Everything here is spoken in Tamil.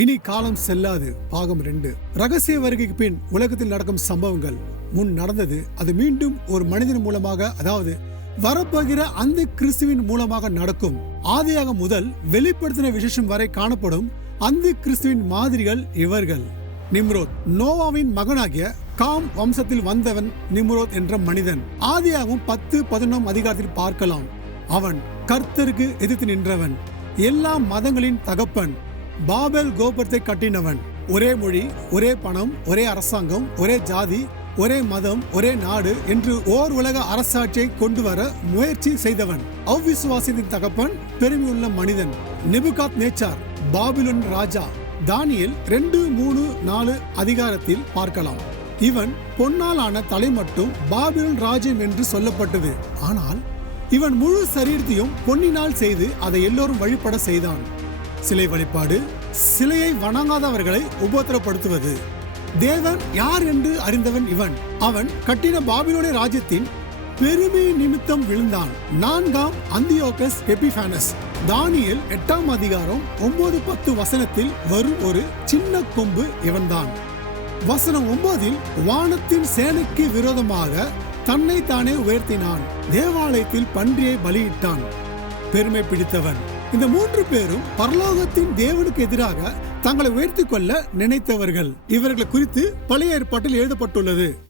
இனி காலம் செல்லாது. பாகம் ரெண்டு. ரகசிய வருகைக்கு பின் உலகத்தில் நடக்கும் சம்பவங்கள். முன் நடந்தது அது மீண்டும் ஒரு மனிதன் மூலமாக அதாவது வரப்போகிற அந்த கிறிஸ்துவின் மூலமாக நடக்கும். ஆதியாக முதல் வெளிப்படுத்தின விசேஷம் வரை காணப்படும் அந்த கிறிஸ்துவின் மாதிரிகள் இவர்கள். நிம்ரோத் நோவாவின் மகனாகிய காம் வம்சத்தில் வந்தவன் நிம்ரோத் என்ற மனிதன். ஆதியாகவும் பத்து பதினொன்றாம் அதிகாரத்தில் பார்க்கலாம். அவன் கர்த்தருக்கு எதிர்த்து நின்றவன். எல்லா மதங்களின் தகப்பன். பாபெல் கோபுரத்தை கட்டினவன். ஒரே மொழி ஒரே பணம் ஒரே அரசாங்கம் ஒரே ஜாதி ஒரே மதம் ஒரே நாடு என்று ஓர் உலக அரசாட்சியை கொண்டு வர முயற்சி செய்தவன். அவ்விசுவாசத்தின் தகப்பன் பெருமையுள்ள மனிதன். நிபுகாத் நேச்சார் பாபிலுன் ராஜா. தானியல் ரெண்டு மூணு நாலு அதிகாரத்தில் பார்க்கலாம். இவன் பொன்னாலான தலை மட்டும் பாபிலுன் ராஜ்யம் என்று சொல்லப்பட்டது. ஆனால் இவன் முழு சரீரத்தையும் பொன்னினால் செய்து அதை எல்லோரும் வழிபட செய்தான். சிலை வழிபாடு சிலையை வணங்காதவர்களை உபத்திரப்படுத்துவது. தேவன் யார் என்று அறிந்தவன் இவன். அவன் கட்டின பாபிலோனிய ராஜ்யத்தின் பெருமை நிமித்தம் விழுந்தான். நான்காம் அந்தியோகஸ் எபிஃபானஸ். தானியல் எட்டாம் அதிகாரம் ஒன்பது பத்து வசனத்தில் வரும் ஒரு சின்ன கொம்பு இவன்தான். வசனம் ஒன்பதில் வானத்தின் சேனைக்கு விரோதமாக தன்னை தானே உயர்த்தினான். தேவாலயத்தில் பன்றியை பலியிட்டான். பெருமை பிடித்தவன். இந்த மூன்று பேரும் பரலோகத்தின் தேவனுக்கு எதிராக தங்களை உயர்த்தி கொள்ள நினைத்தவர்கள். இவர்களை குறித்து பழைய ஏற்பாட்டில் எழுதப்பட்டுள்ளது.